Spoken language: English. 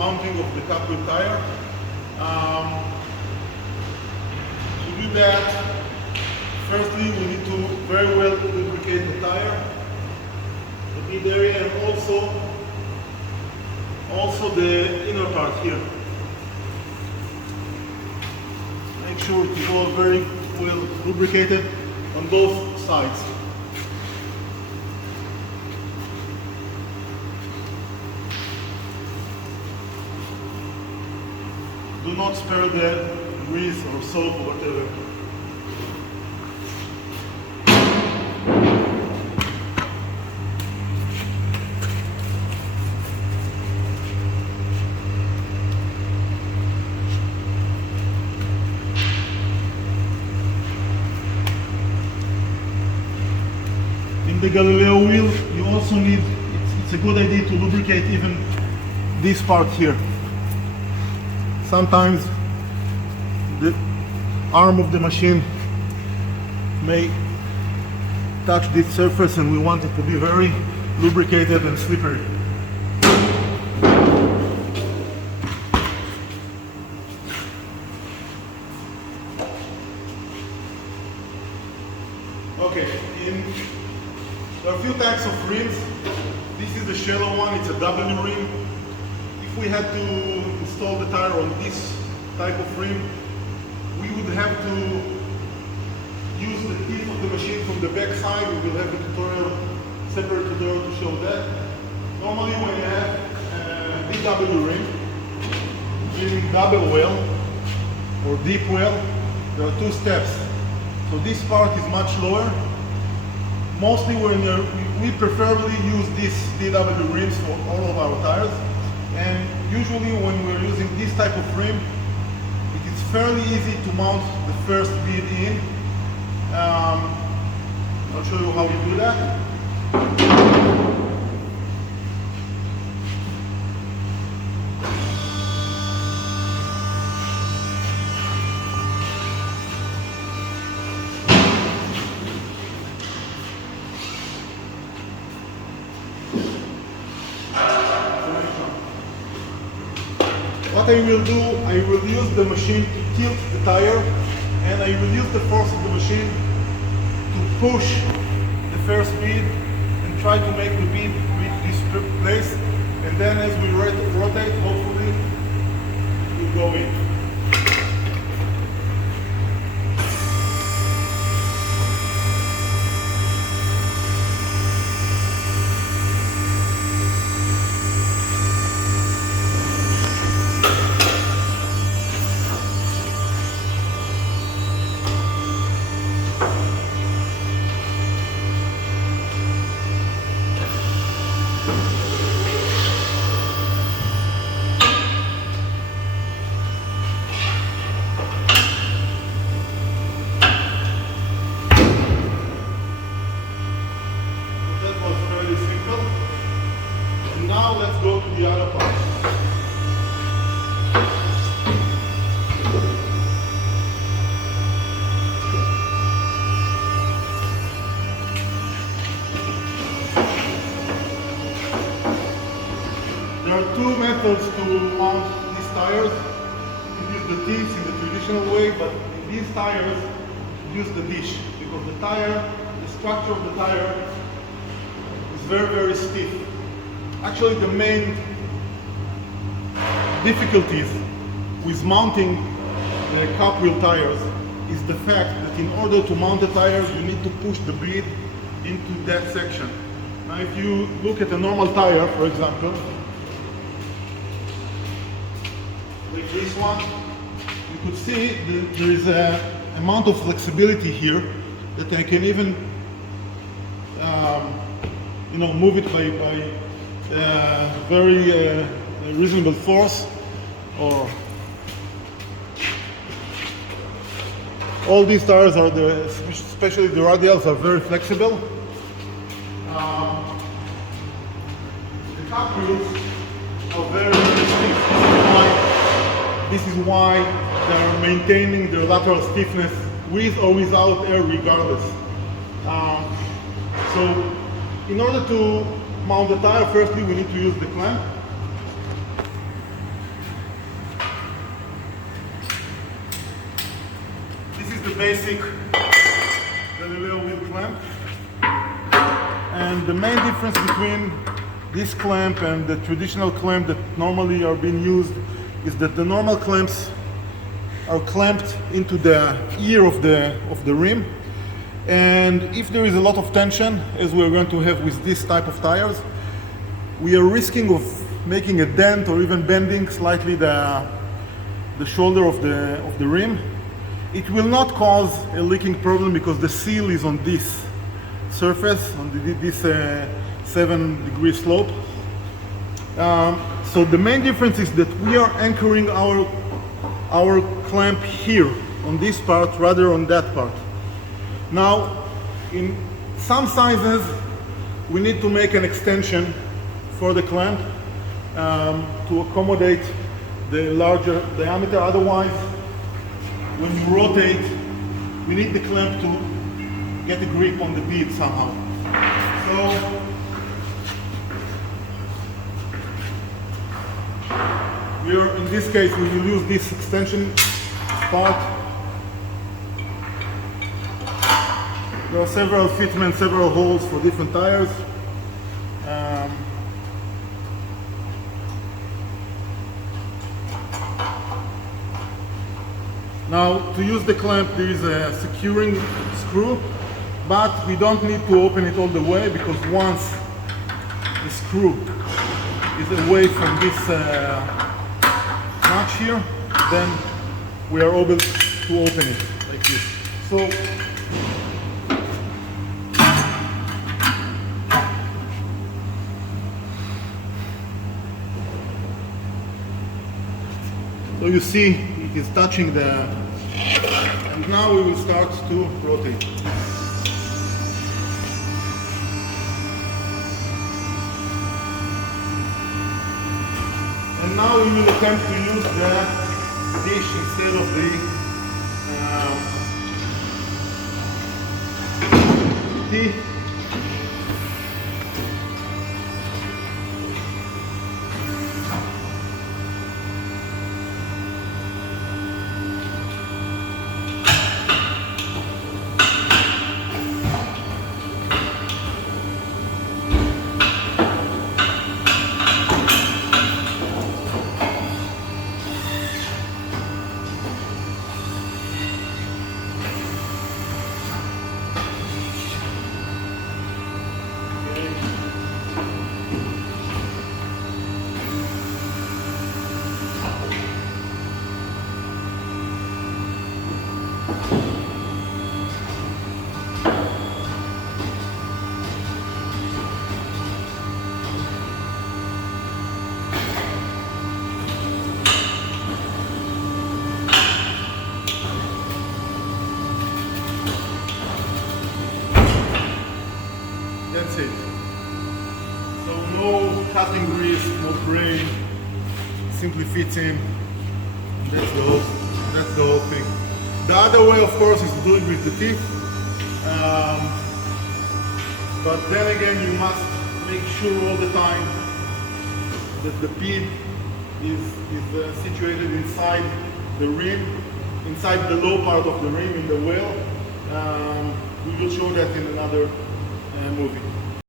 mounting of the cap wheel tire. To do that, firstly we need to very well lubricate the tire, the mid area, and also the inner part here. Make sure it is all very well lubricated on both sides. Do not spare the grease or soap or whatever. In the Galileo wheel, you also need, it's a good idea to lubricate even this part here. Sometimes the arm of the machine may touch this surface and we want it to be very lubricated and slippery. Okay, there are a few types of rims. This is the shallow one, it's a W rim. If we had to install the tire on this type of rim, we would have to use the teeth of the machine from the back side. We will have a tutorial, separate tutorial to show that. Normally when you have a DW rim, meaning double well or deep well, there are two steps. So this part is much lower. Mostly we preferably use these DW rims for all of our tires. And usually when we're using this type of rim, it is fairly easy to mount the first bead in. I'll show you how we do that. What I will do, I will use the machine to tilt the tire, and I will use the force of the machine to push the first bead and try to make the bead reach this place, and then as we rotate, hopefully it will go in. Now let's go to the other part. There are two methods to mount these tires. You use the teeth in the traditional way, but in these tires, use the dish, because the tire, the structure of the tire is very, very stiff. Actually, the main difficulties with mounting cap wheel tires is the fact that in order to mount the tire, you need to push the bead into that section. Now, if you look at a normal tire, for example, like this one, you could see that there is an amount of flexibility here that I can even, move it by very reasonable force, or all these tires are, especially the radials, are very flexible. The cap wheels are very, very stiff. This is why they are maintaining their lateral stiffness with or without air, regardless. So in order to mount the tire, firstly we need to use the clamp. basic Galileo wheel clamp. And the main difference between this clamp and the traditional clamp that normally are being used is that the normal clamps are clamped into the ear of the rim, and if there is a lot of tension, as we're going to have with this type of tires, we are risking of making a dent or even bending slightly the shoulder of the rim. It will not cause a leaking problem because the seal is on this surface, on this 7-degree slope. So the main difference is that we are anchoring our clamp here on this part rather on that part. Now, in some sizes, we need to make an extension for the clamp to accommodate the larger diameter. Otherwise, when you rotate, we need the clamp to get a grip on the bead somehow. So, in this case, we will use this extension part. There are several fitments, several holes for different tires. Now, to use the clamp, there is a securing screw, but we don't need to open it all the way because once the screw is away from this notch here, then we are able to open it like this. So you see it is touching and now we will start to rotate. And now we will attempt to use the dish instead of the teeth. That's it. So no cutting grease, no braid, simply fits in. That's the whole thing. The other way, of course, is to do it with the teeth. But then again, you must make sure all the time that the pin is situated inside the rim, inside the low part of the rim in the wheel. We will show that in another movie.